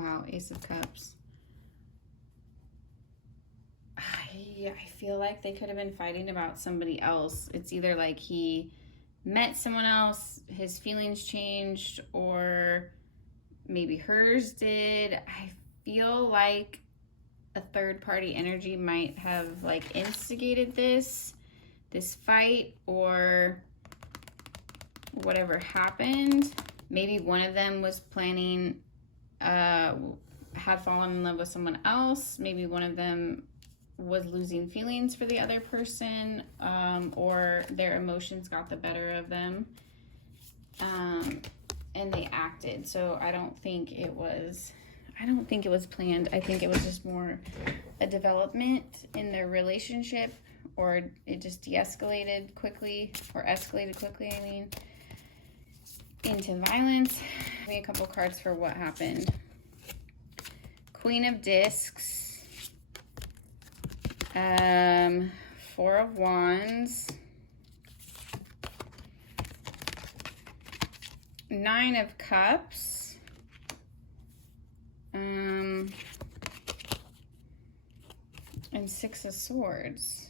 Wow, Ace of Cups. I feel like they could have been fighting about somebody else. It's either like he met someone else, his feelings changed, or maybe hers did. I feel like a third party energy might have like instigated this fight or whatever happened. Maybe one of them was planning, had fallen in love with someone else. Maybe one of them was losing feelings for the other person, or their emotions got the better of them, and they acted. So I don't think it was planned. I think it was just more a development in their relationship, or it just de-escalated quickly, or escalated quickly, I mean, into violence. Give me a couple cards for what happened. Queen of Discs, Four of Wands, Nine of Cups, and Six of Swords.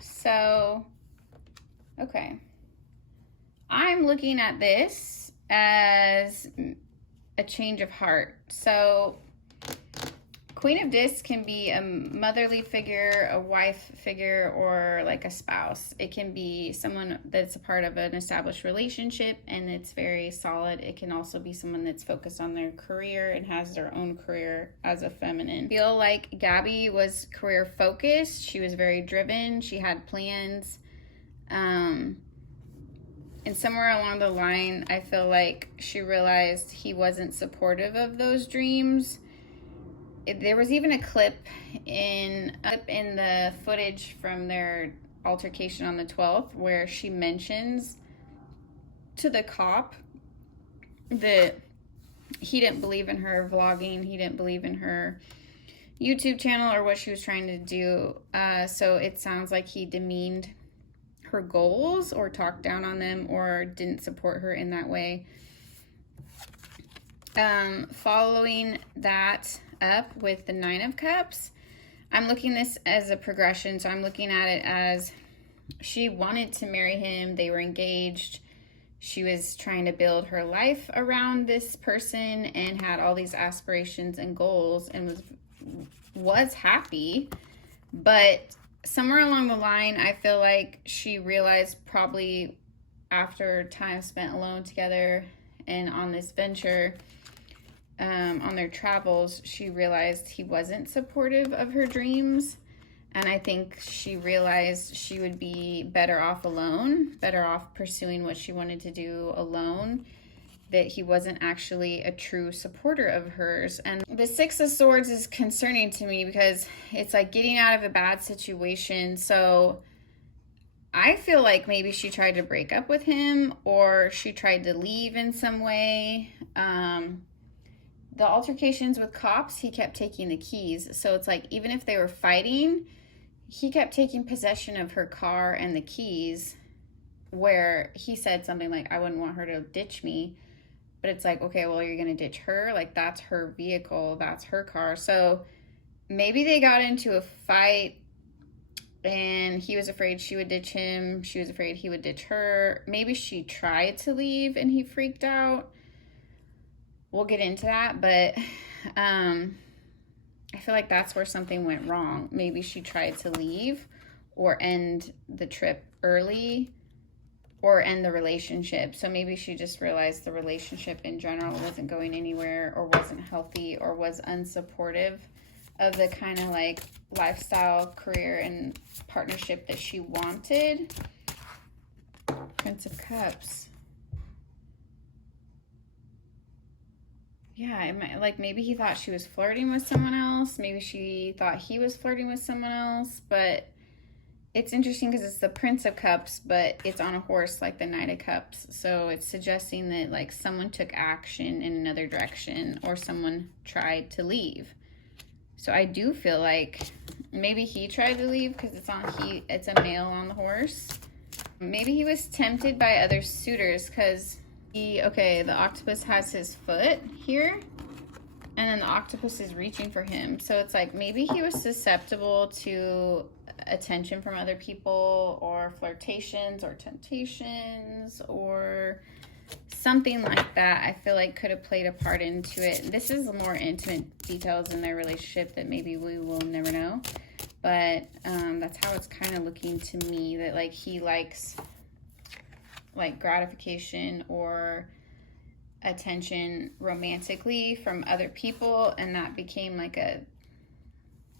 So, okay. I'm looking at this as a change of heart. So, Queen of Discs can be a motherly figure, a wife figure, or like a spouse. It can be someone that's a part of an established relationship and it's very solid. It can also be someone that's focused on their career and has their own career as a feminine. I feel like Gabby was career focused. She was very driven. She had plans. And somewhere along the line, I feel like she realized he wasn't supportive of those dreams. There was even a clip in the footage from their altercation on the 12th where she mentions to the cop that he didn't believe in her vlogging, he didn't believe in her YouTube channel or what she was trying to do. So it sounds like he demeaned her goals or talked down on them or didn't support her in that way. Following that up with the Nine of Cups, I'm looking this as a progression. So I'm looking at it as she wanted to marry him. They were engaged. She was trying to build her life around this person and had all these aspirations and goals and was happy. But somewhere along the line, I feel like she realized, probably after time spent alone together and on this venture, on their travels, she realized he wasn't supportive of her dreams. And I think she realized she would be better off alone, better off pursuing what she wanted to do alone, that he wasn't actually a true supporter of hers. And the Six of Swords is concerning to me because it's like getting out of a bad situation. So I feel like maybe she tried to break up with him or she tried to leave in some way. The altercations with cops, he kept taking the keys. So it's like, even if they were fighting, he kept taking possession of her car and the keys, where he said something like, I wouldn't want her to ditch me. But it's like, okay, well, you're going to ditch her? Like, that's her vehicle. That's her car. So maybe they got into a fight and he was afraid she would ditch him. She was afraid he would ditch her. Maybe she tried to leave and he freaked out. We'll get into that, but I feel like that's where something went wrong. Maybe she tried to leave or end the trip early or end the relationship. So maybe she just realized the relationship in general wasn't going anywhere or wasn't healthy or was unsupportive of the kind of like lifestyle, career, and partnership that she wanted. Prince of Cups. Yeah, like maybe he thought she was flirting with someone else. Maybe she thought he was flirting with someone else. But it's interesting because it's the Prince of Cups, but it's on a horse like the Knight of Cups. So it's suggesting that like someone took action in another direction or someone tried to leave. So I do feel like maybe he tried to leave because it's a male on the horse. Maybe he was tempted by other suitors because the octopus has his foot here, And then the octopus is reaching for him. So it's like maybe he was susceptible to attention from other people, or flirtations or temptations or something like that. I feel like could have played a part into it. This is more intimate details in their relationship that maybe we will never know. But that's how it's kind of looking to me, that like he likes like gratification or attention romantically from other people, and that became like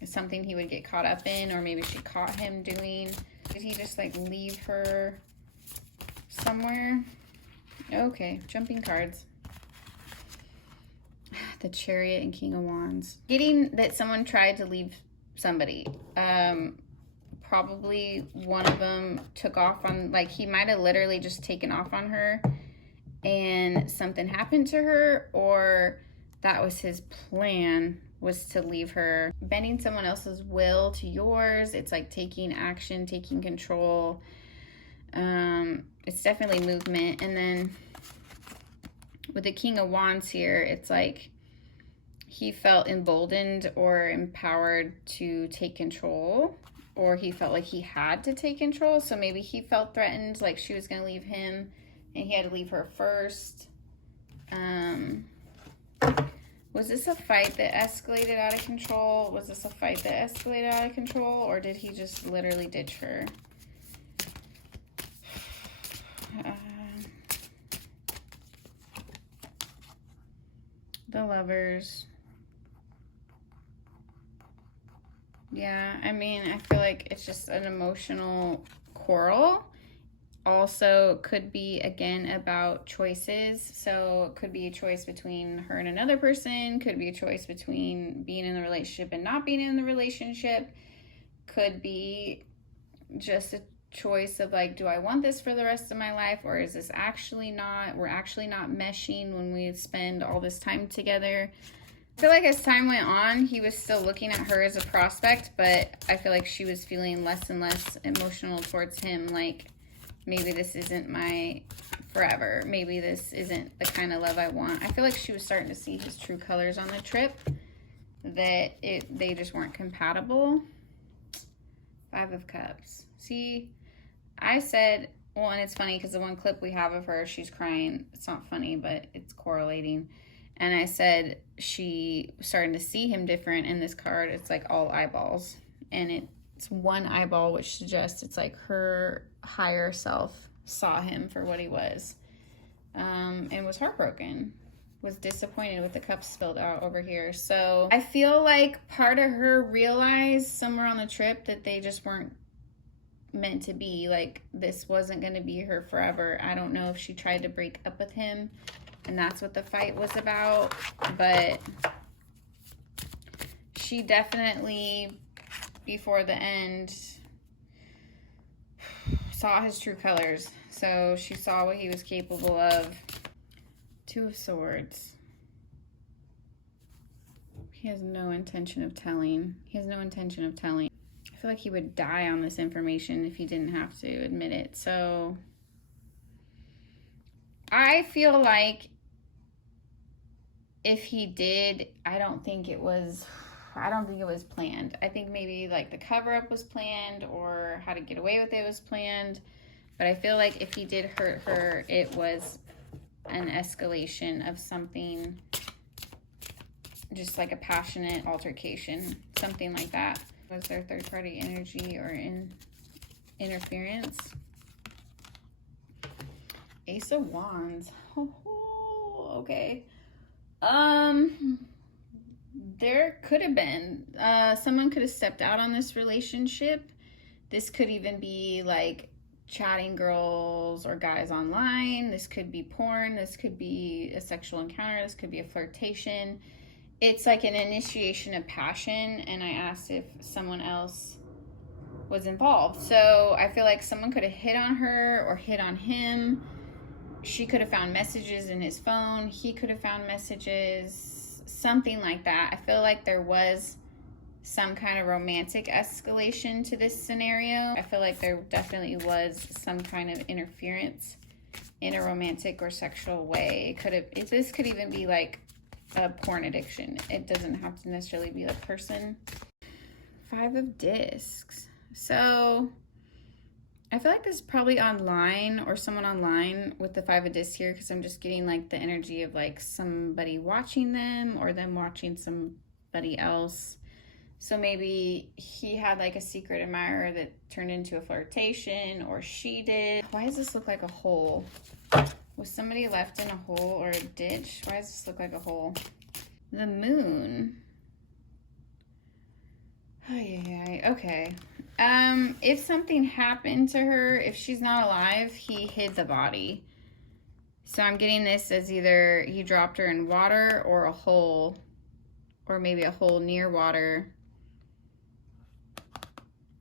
something he would get caught up in, or maybe she caught him doing. Did he just like leave her somewhere? Okay, jumping cards. The Chariot and King of Wands. Getting that someone tried to leave somebody. Probably one of them took off on, like he might have literally just taken off on her and something happened to her, or that was his plan, was to leave her. Bending someone else's will to yours. It's like taking action, taking control. It's definitely movement. And then with the King of Wands here, it's like he felt emboldened or empowered to take control, or he felt like he had to take control. So maybe he felt threatened, like she was going to leave him and he had to leave her first. Was this a fight that escalated out of control? Was this a fight that escalated out of control, or did he just literally ditch her? The Lovers. Yeah, I mean, I feel like it's just an emotional quarrel. Also could be, again, about choices. So it could be a choice between her and another person. Could be a choice between being in the relationship and not being in the relationship. Could be just a choice of like, do I want this for the rest of my life, or is this actually not, we're actually not meshing when we spend all this time together. I feel like as time went on, he was still looking at her as a prospect, but I feel like she was feeling less and less emotional towards him. Like, maybe this isn't my forever. Maybe this isn't the kind of love I want. I feel like she was starting to see his true colors on the trip, that they just weren't compatible. 5 of Cups. See, I said, well, and it's funny because the one clip we have of her, she's crying. It's not funny, but it's correlating. And I said she starting to see him different. In this card, it's like all eyeballs. And it's one eyeball, which suggests it's like her higher self saw him for what he was. And was heartbroken. Was disappointed with the cups spilled out over here. So I feel like part of her realized somewhere on the trip that they just weren't meant to be. Like, this wasn't going to be her forever. I don't know if she tried to break up with him and that's what the fight was about, but she definitely, before the end, saw his true colors. So she saw what he was capable of. 2 of Swords. He has no intention of telling. He has no intention of telling. I feel like he would die on this information if he didn't have to admit it. So I feel like if he did, I don't think it was planned. I think maybe like the cover-up was planned, or how to get away with it was planned. But I feel like if he did hurt her, it was an escalation of something, just like a passionate altercation, something like that. Was there third-party energy or interference? Ace of Wands. Oh, okay. There could have been someone could have stepped out on this relationship. This could even be like chatting girls or guys online. This could be porn. This could be a sexual encounter. This could be a flirtation. It's like an initiation of passion, and I asked if someone else was involved. So I feel like someone could have hit on her or hit on him. She could have found messages in his phone. He could have found messages, something like that. I feel like there was some kind of romantic escalation to this scenario. I feel like there definitely was some kind of interference in a romantic or sexual way. This could even be like a porn addiction. It doesn't have to necessarily be a person. 5 of Discs. So I feel like this is probably online or someone online with the 5 of Discs here, because I'm just getting like the energy of like somebody watching them or them watching somebody else. So maybe he had like a secret admirer that turned into a flirtation, or she did. Why does this look like a hole? Was somebody left in a hole or a ditch? Why does this look like a hole? The Moon. Oh, yeah, okay. If something happened to her, if she's not alive, he hid the body. So I'm getting this as either he dropped her in water or a hole, or maybe a hole near water.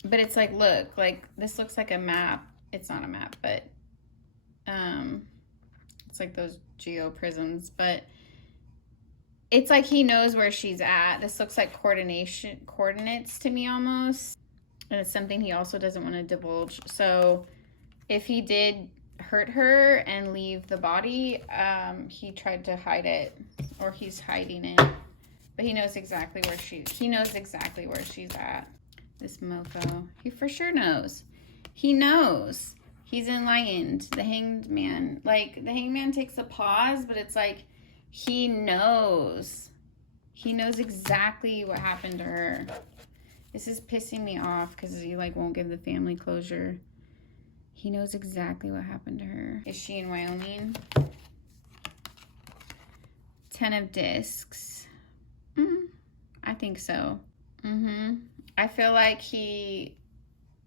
But it's like, look, like this looks like a map. It's not a map, but it's like those geoprisms, but it's like he knows where she's at. This looks like coordinates to me almost. And it's something he also doesn't want to divulge. So if he did hurt her and leave the body, he tried to hide it, or he's hiding it. But he knows exactly where she's at. This mofo. He for sure knows. He knows. He's enlightened. The Hanged Man. Like, the Hanged Man takes a pause, but it's like he knows. He knows exactly what happened to her. This is pissing me off because he like won't give the family closure. He knows exactly what happened to her. Is she in Wyoming? 10 of Discs. I think so. I feel like he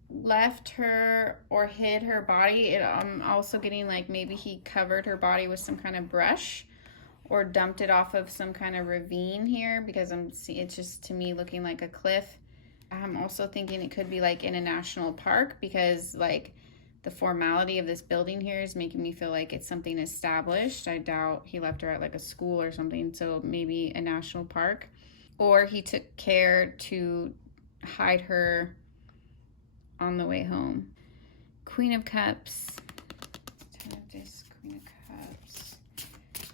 left her or hid her body. I'm also getting like maybe he covered her body with some kind of brush or dumped it off of some kind of ravine here, because it's just to me looking like a cliff. I'm also thinking it could be like in a national park, because like the formality of this building here is making me feel like it's something established. I doubt he left her at like a school or something, so maybe a national park. Or he took care to hide her on the way home. Queen of Cups. 10 of Discs, Queen of Cups.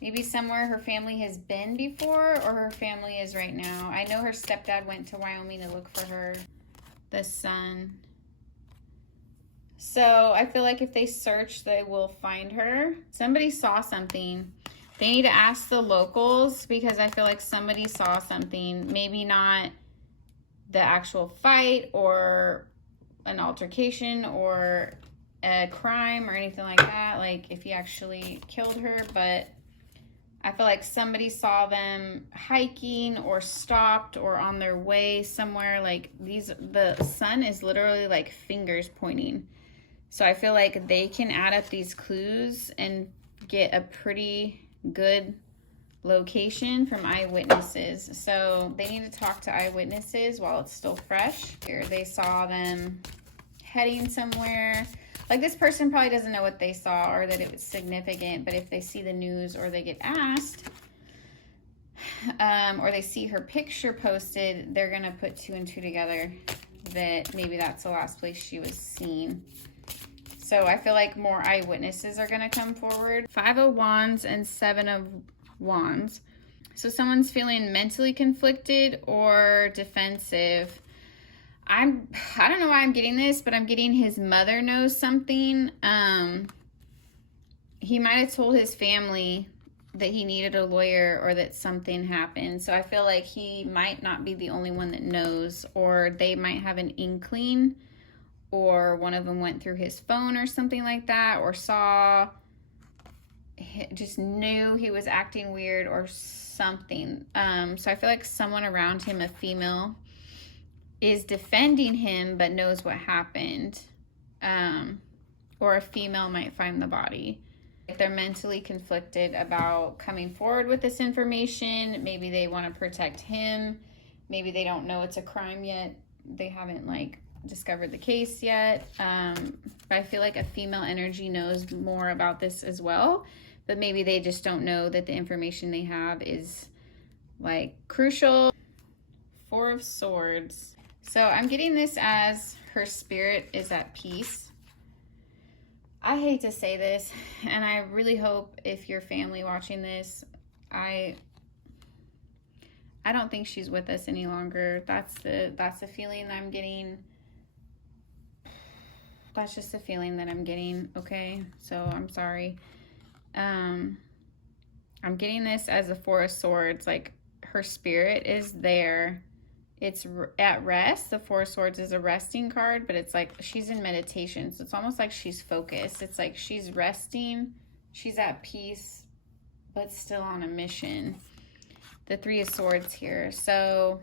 Maybe somewhere her family has been before, or her family is right now. I know her stepdad went to Wyoming to look for her. The Sun. So I feel like if they search, they will find her. Somebody saw something. They need to ask the locals, because I feel like somebody saw something. Maybe not the actual fight or an altercation or a crime or anything like that, like if he actually killed her, but I feel like somebody saw them hiking or stopped or on their way somewhere. Like the sun is literally like fingers pointing. So I feel like they can add up these clues and get a pretty good location from eyewitnesses. So they need to talk to eyewitnesses while it's still fresh. Here they saw them heading somewhere. Like, this person probably doesn't know what they saw or that it was significant, but if they see the news or they get asked, or they see her picture posted, they're gonna put 2 and 2 together that maybe that's the last place she was seen. So I feel like more eyewitnesses are gonna come forward. 5 of Wands and 7 of Wands. So someone's feeling mentally conflicted or defensive. I don't know why I'm getting this, but I'm getting his mother knows something. He might have told his family that he needed a lawyer or that something happened. So I feel like he might not be the only one that knows, or they might have an inkling, or one of them went through his phone or something like that, or just knew he was acting weird or something. So I feel like someone around him, a female, is defending him but knows what happened. Or a female might find the body. If they're mentally conflicted about coming forward with this information, maybe they want to protect him. Maybe they don't know it's a crime yet. They haven't discovered the case yet. But I feel like a female energy knows more about this as well. But maybe they just don't know that the information they have is crucial. 4 of Swords. So I'm getting this as her spirit is at peace. I hate to say this, and I really hope if you're family watching this, I don't think she's with us any longer. That's the feeling that I'm getting. That's just the feeling that I'm getting, okay? So I'm sorry. I'm getting this as the Four of Swords. Like, her spirit is there. It's at rest. The Four of Swords is a resting card, but it's like she's in meditation. So it's almost like she's focused. It's like she's resting. She's at peace, but still on a mission. The Three of Swords here. So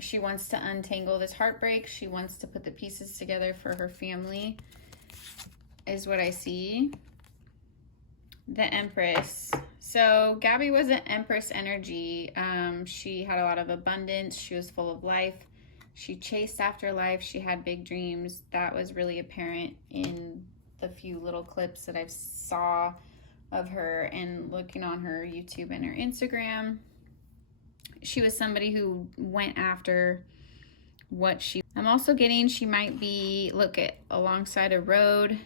she wants to untangle this heartbreak. She wants to put the pieces together for her family, is what I see. The Empress. So Gabby was an Empress energy. She had a lot of abundance. She was full of life. She chased after life. She had big dreams. That was really apparent in the few little clips that I saw of her and looking on her YouTube and her Instagram. She was somebody who went after what she... I'm also getting she might be, alongside a road,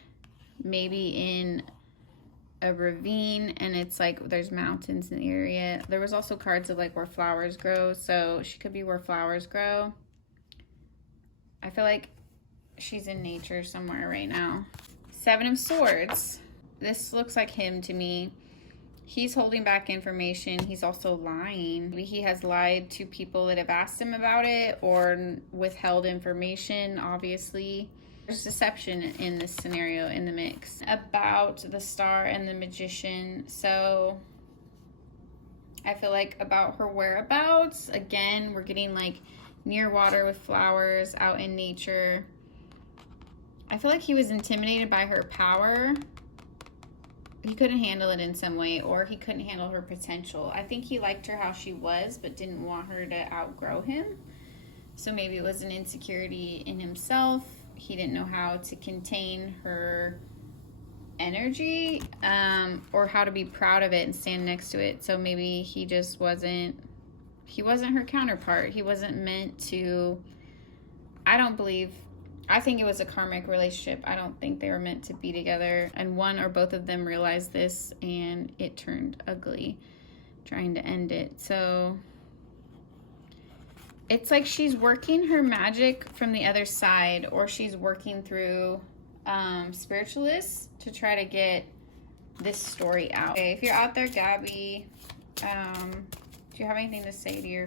maybe in a ravine, and it's like there's mountains in the area. There was also cards of like where flowers grow, so she could be where flowers grow. I feel like she's in nature somewhere right now. Seven of Swords. This looks like him to me. He's holding back information. He's also lying. Maybe he has lied to people that have asked him about it or withheld information, obviously. There's deception in this scenario, in the mix. About the Star and the Magician. So I feel like about her whereabouts, again, we're getting like near water with flowers, out in nature. I feel like he was intimidated by her power. He couldn't handle it in some way, or he couldn't handle her potential. I think he liked her how she was, but didn't want her to outgrow him. So maybe it was an insecurity in himself. He didn't know how to contain her energy, or how to be proud of it and stand next to it. So maybe he just wasn't her counterpart. He wasn't meant to, I think it was a karmic relationship. I don't think they were meant to be together. And one or both of them realized this, and it turned ugly, trying to end it. So it's like she's working her magic from the other side, or she's working through spiritualists to try to get this story out. Okay, if you're out there, Gabby, do you have anything to say to your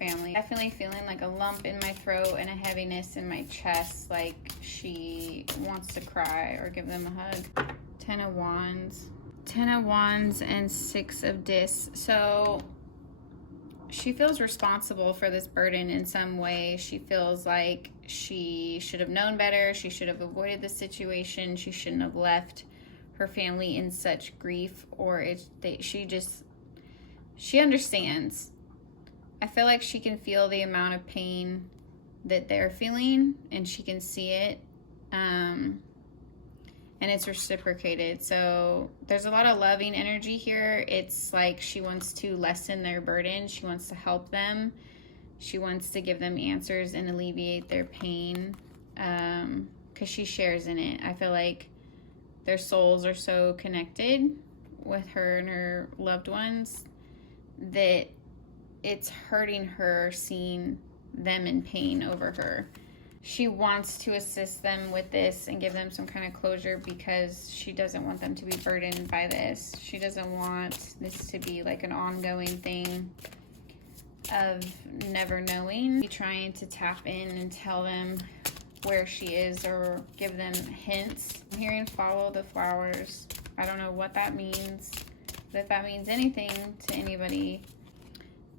family? Definitely feeling like a lump in my throat and a heaviness in my chest, like she wants to cry or give them a hug. 10 of Wands. 10 of Wands and 6 of Discs. So she feels responsible for this burden in some way. She feels like she should have known better. She should have avoided the situation. She shouldn't have left her family in such grief, or she understands. I feel like she can feel the amount of pain that they're feeling, and she can see it, and it's reciprocated. So there's a lot of loving energy here. It's like she wants to lessen their burden. She wants to help them. She wants to give them answers and alleviate their pain, because she shares in it. I feel like their souls are so connected with her and her loved ones that it's hurting her seeing them in pain over her. She wants to assist them with this and give them some kind of closure, because she doesn't want them to be burdened by this. She doesn't want this to be like an ongoing thing of never knowing. Trying to tap in and tell them where she is, or give them hints. I'm hearing follow the flowers. I don't know what that means, but if that means anything to anybody.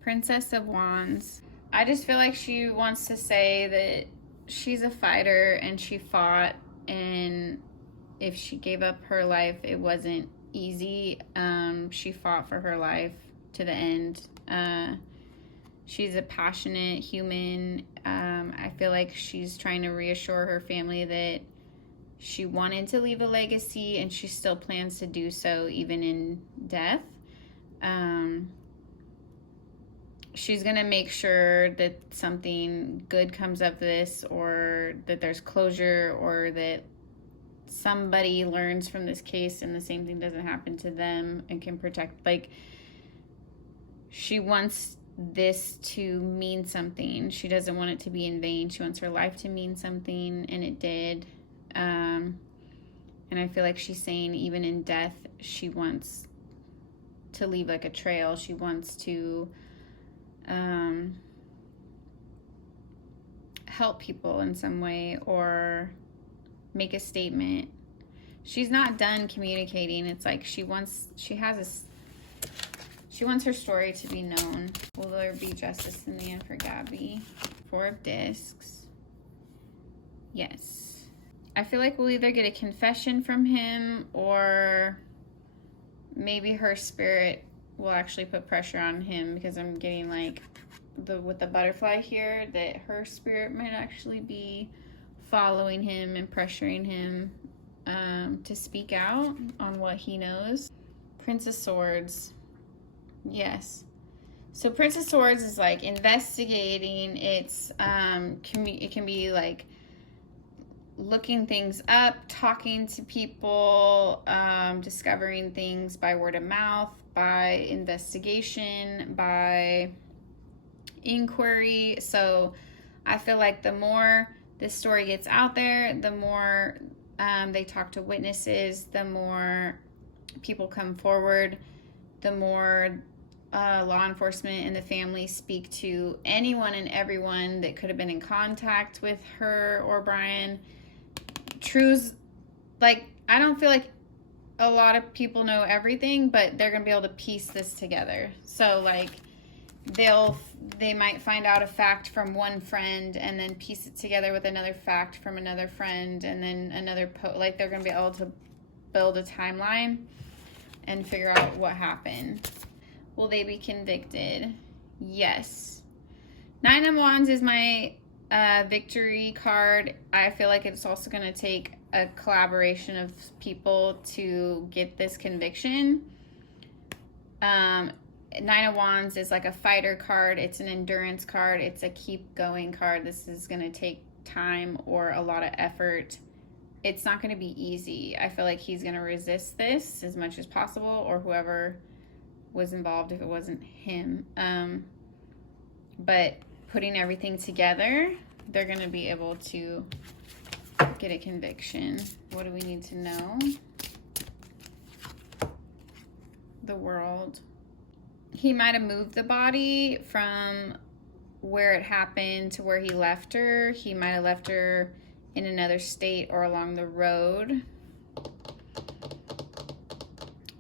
Princess of Wands. I just feel like she wants to say that she's a fighter and she fought, and if she gave up her life, it wasn't easy. She fought for her life to the end. She's a passionate human. I feel like she's trying to reassure her family that she wanted to leave a legacy, and she still plans to do so even in death. She's going to make sure that something good comes of this, or that there's closure, or that somebody learns from this case and the same thing doesn't happen to them and can protect. Like, she wants this to mean something. She doesn't want it to be in vain. She wants her life to mean something, and it did. And I feel like she's saying even in death, she wants to leave like a trail. She wants to help people in some way or make a statement. She's not done communicating. It's like she wants her story to be known. Will there be justice in the end for Gabby? 4 of discs. Yes. I feel like we'll either get a confession from him, or maybe her spirit will actually put pressure on him, because I'm getting like with the butterfly here that her spirit might actually be following him and pressuring him to speak out on what he knows. Prince of Swords. Yes. So Prince of Swords is like investigating. It's it can be like looking things up, talking to people, discovering things by word of mouth, by investigation, by inquiry. So I feel like the more this story gets out there, the more they talk to witnesses, the more people come forward, the more law enforcement and the family speak to anyone and everyone that could have been in contact with her or Brian. Truths, like, I don't feel like a lot of people know everything, but they're gonna be able to piece this together. So like they might find out a fact from one friend and then piece it together with another fact from another friend, and then another like they're gonna be able to build a timeline and figure out what happened. Will they be convicted? Yes. 9 of Wands is my victory card. I feel like it's also going to take a collaboration of people to get this conviction. 9 of Wands is like a fighter card. It's an endurance card. It's a keep going card. This is going to take time or a lot of effort. It's not going to be easy. I feel like he's going to resist this as much as possible, or whoever was involved if it wasn't him. But putting everything together, they're going to be able to get a conviction. What do we need to know? The World. He might have moved the body from where it happened to where he left her. He might have left her in another state or along the road.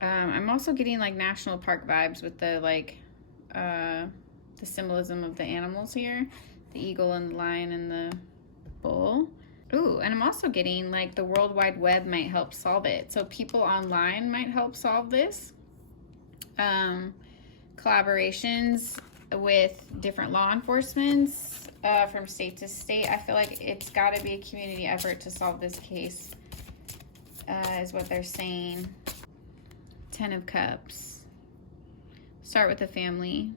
I'm also getting like national park vibes with the like the symbolism of the animals here, the eagle and the lion and the bull. Ooh, and I'm also getting like the World Wide Web might help solve it. So people online might help solve this. Collaborations with different law enforcements from state to state. I feel like it's got to be a community effort to solve this case, is what they're saying. 10 of Cups. Start with the family.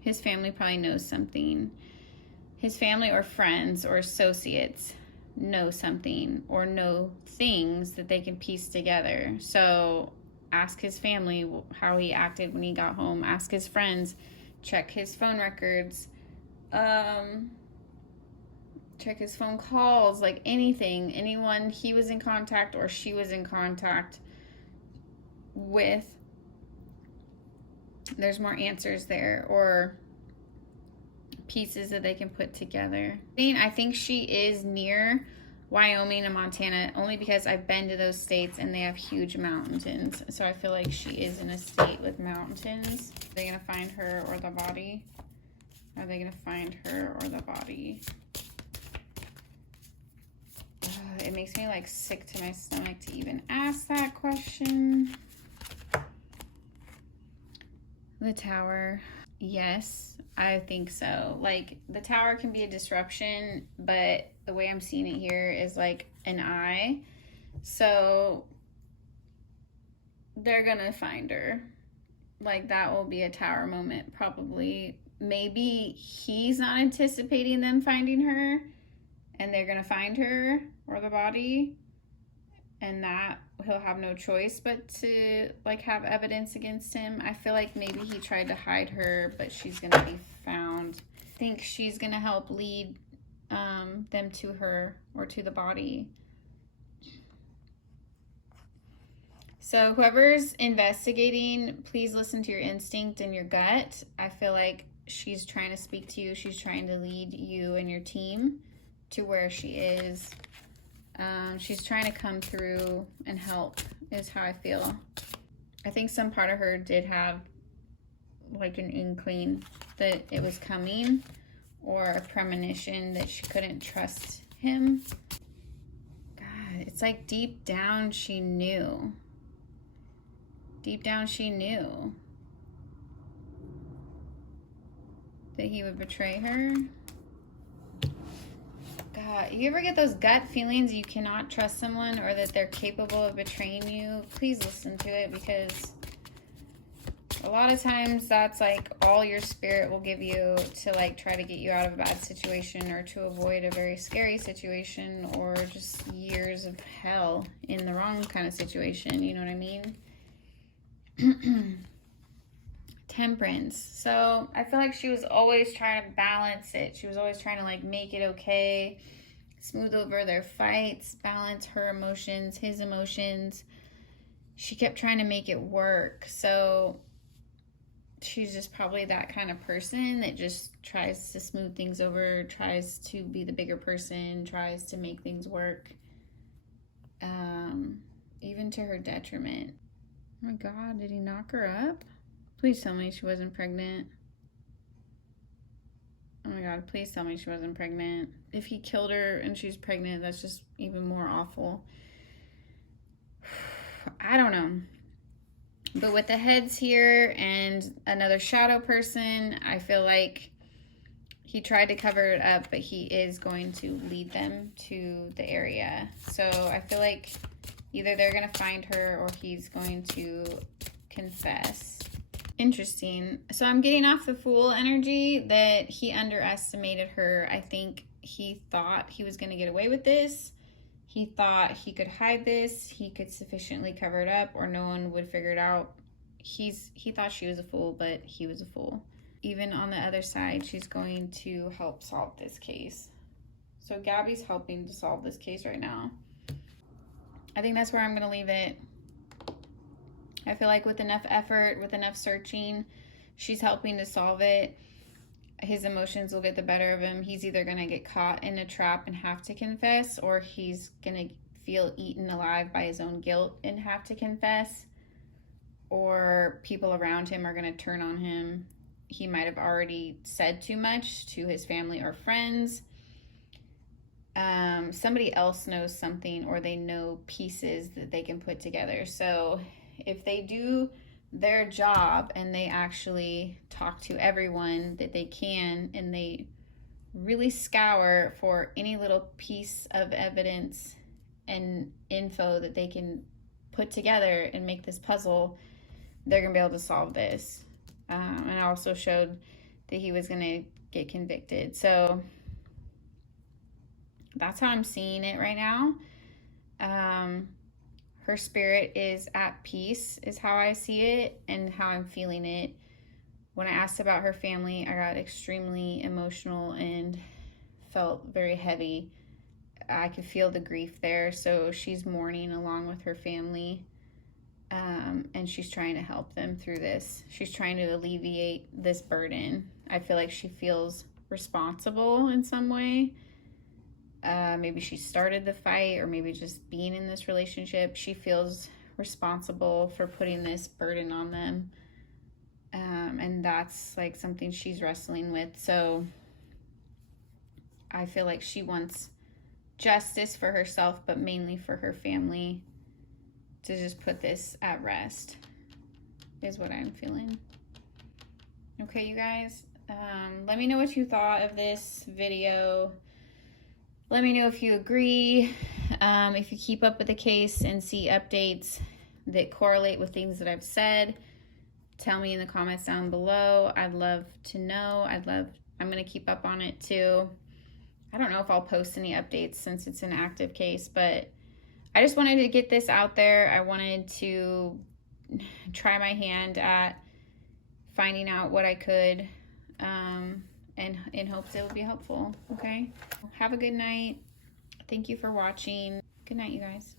His family probably knows something. His family or friends or associates know something or know things that they can piece together. So ask his family how he acted when he got home. Ask his friends. Check his phone records. Check his phone calls. Like anything. Anyone he was in contact or she was in contact with. There's more answers there, or pieces that they can put together. I think she is near Wyoming and Montana, only because I've been to those states and they have huge mountains. So I feel like she is in a state with mountains. Are they gonna find her or the body? Are they gonna find her or the body? It makes me like sick to my stomach to even ask that question. The Tower. Yes, I think so. Like, the Tower can be a disruption, but the way I'm seeing it here is like an eye. So they're gonna find her. Like, that will be a Tower moment, probably. Maybe he's not anticipating them finding her, and they're gonna find her or the body. and that he'll have no choice but to like have evidence against him. I feel like maybe he tried to hide her, but she's gonna be found. I think she's gonna help lead them to her or to the body. So whoever's investigating, please listen to your instinct and your gut. I feel like she's trying to speak to you. She's trying to lead you and your team to where she is. She's trying to come through and help is how I feel. I think some part of her did have like an inkling that it was coming, or a premonition that she couldn't trust him. God, it's like deep down she knew. Deep down she knew that he would betray her. God, you ever get those gut feelings you cannot trust someone or that they're capable of betraying you? Please listen to it, because a lot of times that's like all your spirit will give you to like try to get you out of a bad situation or to avoid a very scary situation or just years of hell in the wrong kind of situation. You know what I mean? Temperance. So I feel like she was always trying to balance it. She was always trying to like make it okay, smooth over their fights, balance her emotions, his emotions. She kept trying to make it work. So she's just probably that kind of person that just tries to smooth things over, tries to be the bigger person, tries to make things work, even to her detriment. Oh my God, did he knock her up? Please tell me she wasn't pregnant. Oh my God, please tell me she wasn't pregnant. If he killed her and she's pregnant, that's just even more awful. I don't know. But with the heads here and another shadow person, I feel like he tried to cover it up, but he is going to lead them to the area. So I feel like either they're going to find her or he's going to confess. Interesting. So I'm getting off the Fool energy that he underestimated her. I think he thought he was going to get away with this. He thought he could hide this. He could sufficiently cover it up or no one would figure it out. He thought she was a fool, but he was a fool. Even on the other side, she's going to help solve this case. So Gabby's helping to solve this case right now. I think that's where I'm going to leave it. I feel like with enough effort, with enough searching, she's helping to solve it. His emotions will get the better of him. He's either going to get caught in a trap and have to confess, or he's going to feel eaten alive by his own guilt and have to confess, or people around him are going to turn on him. He might have already said too much to his family or friends. Somebody else knows something, or they know pieces that they can put together. So if they do their job and they actually talk to everyone that they can and they really scour for any little piece of evidence and info that they can put together and make this puzzle, they're gonna be able to solve this. And it also showed that he was gonna get convicted. So that's how I'm seeing it right now. Her spirit is at peace, is how I see it and how I'm feeling it. When I asked about her family, I got extremely emotional and felt very heavy. I could feel the grief there. So she's mourning along with her family. And she's trying to help them through this. She's trying to alleviate this burden. I feel like she feels responsible in some way. Maybe she started the fight, or maybe just being in this relationship, she feels responsible for putting this burden on them. And that's like something she's wrestling with. So I feel like she wants justice for herself, but mainly for her family, to just put this at rest, is what I'm feeling. Okay, you guys, let me know what you thought of this video. Let me know if you agree, if you keep up with the case and see updates that correlate with things that I've said. Tell me in the comments down below. I'd love to know. I'm going to keep up on it too. I don't know if I'll post any updates since it's an active case, but I just wanted to get this out there. I wanted to try my hand at finding out what I could, and in hopes it would be helpful. Okay, have a good night. Thank you for watching. Good night, you guys.